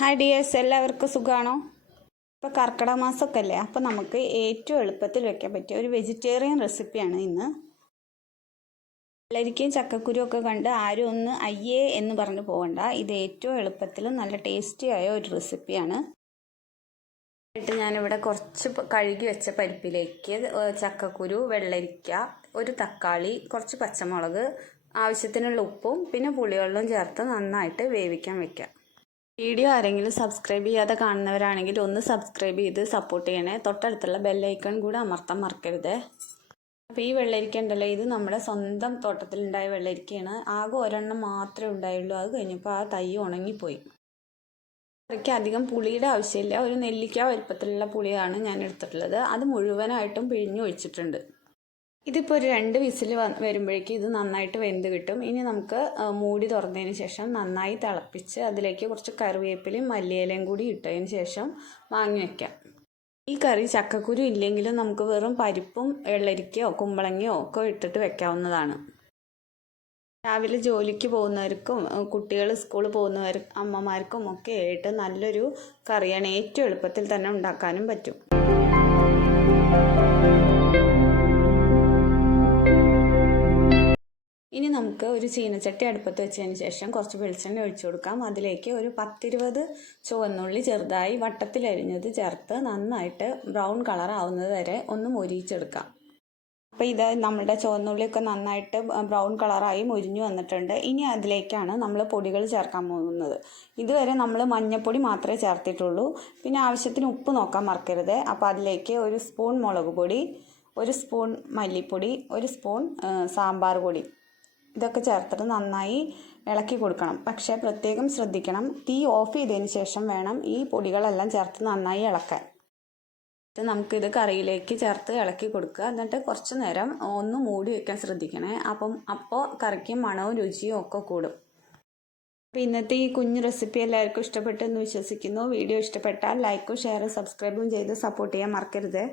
Hi dears, എല്ലാവർക്കും സുഖമാണോ? ഇപ്പോൾ കർക്കിടക മാസമൊക്കെ അല്ലേ, അപ്പോൾ നമുക്ക് ഏറ്റവും എളുപ്പത്തിൽ വെക്കാൻ പറ്റിയ ഒരു വെജിറ്റേറിയൻ റെസിപ്പിയാണ് ഇന്ന്. വെള്ളരിക്കയും ചക്കക്കുരു ഒക്കെ കണ്ട് ആരും ഒന്ന് അയ്യേ എന്ന് പറഞ്ഞു പോകണ്ട. ഇത് ഏറ്റവും എളുപ്പത്തിലും നല്ല ടേസ്റ്റിയായ ഒരു റെസിപ്പിയാണ്. ഞാനിവിടെ കുറച്ച് കഴുകി വെച്ച പരിപ്പിലേക്ക് ചക്കക്കുരു, വെള്ളരിക്ക, ഒരു തക്കാളി, കുറച്ച് പച്ചമുളക്, ആവശ്യത്തിനുള്ള ഉപ്പും പിന്നെ പുളിവെള്ളവും ചേർത്ത് നന്നായിട്ട് വേവിക്കാൻ വെക്കാം. വീഡിയോ ആരെങ്കിലും സബ്സ്ക്രൈബ് ചെയ്യാതെ കാണുന്നവരാണെങ്കിൽ ഒന്ന് സബ്സ്ക്രൈബ് ചെയ്ത് സപ്പോർട്ട് ചെയ്യണേ. തൊട്ടടുത്തുള്ള ബെല്ലൈക്കൺ കൂടെ അമർത്താൻ മറക്കരുത്. അപ്പോൾ ഈ വെള്ളരിക്ക ഉണ്ടല്ലോ, ഇത് നമ്മുടെ സ്വന്തം തോട്ടത്തിലുണ്ടായ വെള്ളരിക്കയാണ്. ആകെ ഒരെണ്ണം മാത്രമേ ഉണ്ടായുള്ളൂ. അത് കഴിഞ്ഞപ്പോൾ ആ തൈ ഉണങ്ങിപ്പോയി. കറിക്ക് അധികം പുളിയുടെ ആവശ്യമില്ല. ഒരു നെല്ലിക്ക വലുപ്പത്തിലുള്ള പുളിയാണ് ഞാൻ എടുത്തിട്ടുള്ളത്. അത് മുഴുവനായിട്ടും പിഴിഞ്ഞ് ഒഴിച്ചിട്ടുണ്ട്. ഇതിപ്പോൾ ഒരു 2 വിസിൽ വരുമ്പോഴേക്കും ഇത് നന്നായിട്ട് വെന്ത് കിട്ടും. ഇനി നമുക്ക് മൂടി തുറന്നതിന് ശേഷം നന്നായി തിളപ്പിച്ച് അതിലേക്ക് കുറച്ച് കറിവേപ്പിലയും മല്ലിയിലയും കൂടി ഇട്ടതിന് ശേഷം വാങ്ങി വയ്ക്കാം. ഈ കറി ചക്കക്കുരു ഇല്ലെങ്കിലും നമുക്ക് വെറും പരിപ്പും വെള്ളരിക്കയോ കുമ്പളങ്ങയോ ഒക്കെ ഇട്ടിട്ട് വെക്കാവുന്നതാണ്. രാവിലെ ജോലിക്ക് പോകുന്നവർക്കും കുട്ടികൾ സ്കൂളിൽ അമ്മമാർക്കും ഒക്കെ ആയിട്ട് നല്ലൊരു കറിയാണ്. ഏറ്റവും എളുപ്പത്തിൽ തന്നെ ഉണ്ടാക്കാനും പറ്റും. ഇനി നമുക്ക് ഒരു ചീനച്ചട്ടി അടുപ്പത്ത് വെച്ചതിന് ശേഷം കുറച്ച് വെളിച്ചെണ്ണ ഒഴിച്ചു കൊടുക്കാം. അതിലേക്ക് ഒരു 10-20 ചുവന്നുള്ളി ചെറുതായി വട്ടത്തിലരിഞ്ഞത് ചേർത്ത് നന്നായിട്ട് ബ്രൗൺ കളർ ആവുന്നത് വരെ ഒന്ന് മൊരിയിച്ചെടുക്കാം. അപ്പോൾ ഇത് നമ്മുടെ ചുവന്നുള്ളിയൊക്കെ നന്നായിട്ട് ബ്രൗൺ കളറായി മൊരിഞ്ഞു വന്നിട്ടുണ്ട്. ഇനി അതിലേക്കാണ് നമ്മൾ പൊടികൾ ചേർക്കാൻ പോകുന്നത്. ഇതുവരെ നമ്മൾ മഞ്ഞൾപ്പൊടി മാത്രമേ ചേർത്തിട്ടുള്ളൂ. പിന്നെ ആവശ്യത്തിന് ഉപ്പ് നോക്കാൻ മറക്കരുത്. അപ്പോൾ അതിലേക്ക് 1 സ്പൂൺ മുളക് പൊടി, 1 സ്പൂൺ മല്ലിപ്പൊടി, 1 സ്പൂൺ സാമ്പാർ പൊടി, ഇതൊക്കെ ചേർത്തിട്ട് നന്നായി ഇളക്കി കൊടുക്കണം. പക്ഷേ പ്രത്യേകം ശ്രദ്ധിക്കണം, തീ ഓഫ് ചെയ്തതിന് ശേഷം വേണം ഈ പൊടികളെല്ലാം ചേർത്ത് നന്നായി ഇളക്കാൻ. നമുക്കിത് കറിയിലേക്ക് ചേർത്ത് ഇളക്കി കൊടുക്കുക. എന്നിട്ട് കുറച്ച് നേരം ഒന്ന് മൂടി വയ്ക്കാൻ ശ്രദ്ധിക്കണേ. അപ്പോൾ കറിക്ക് മണവും രുചിയും ഒക്കെ കൂടും. അപ്പോൾ ഇന്നത്തെ ഈ കുഞ്ഞു റെസിപ്പി എല്ലാവർക്കും ഇഷ്ടപ്പെട്ടെന്ന് വിശ്വസിക്കുന്നു. വീഡിയോ ഇഷ്ടപ്പെട്ടാൽ ലൈക്കും ഷെയറും സബ്സ്ക്രൈബും ചെയ്ത് സപ്പോർട്ട് ചെയ്യാൻ മറക്കരുത്.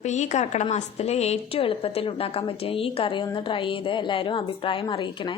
അപ്പോൾ ഈ കർക്കിടക മാസത്തിൽ ഏറ്റവും എളുപ്പത്തിൽ ഉണ്ടാക്കാൻ പറ്റിയ ഈ കറി ഒന്ന് ട്രൈ ചെയ്ത് എല്ലാവരും അഭിപ്രായം അറിയിക്കണേ.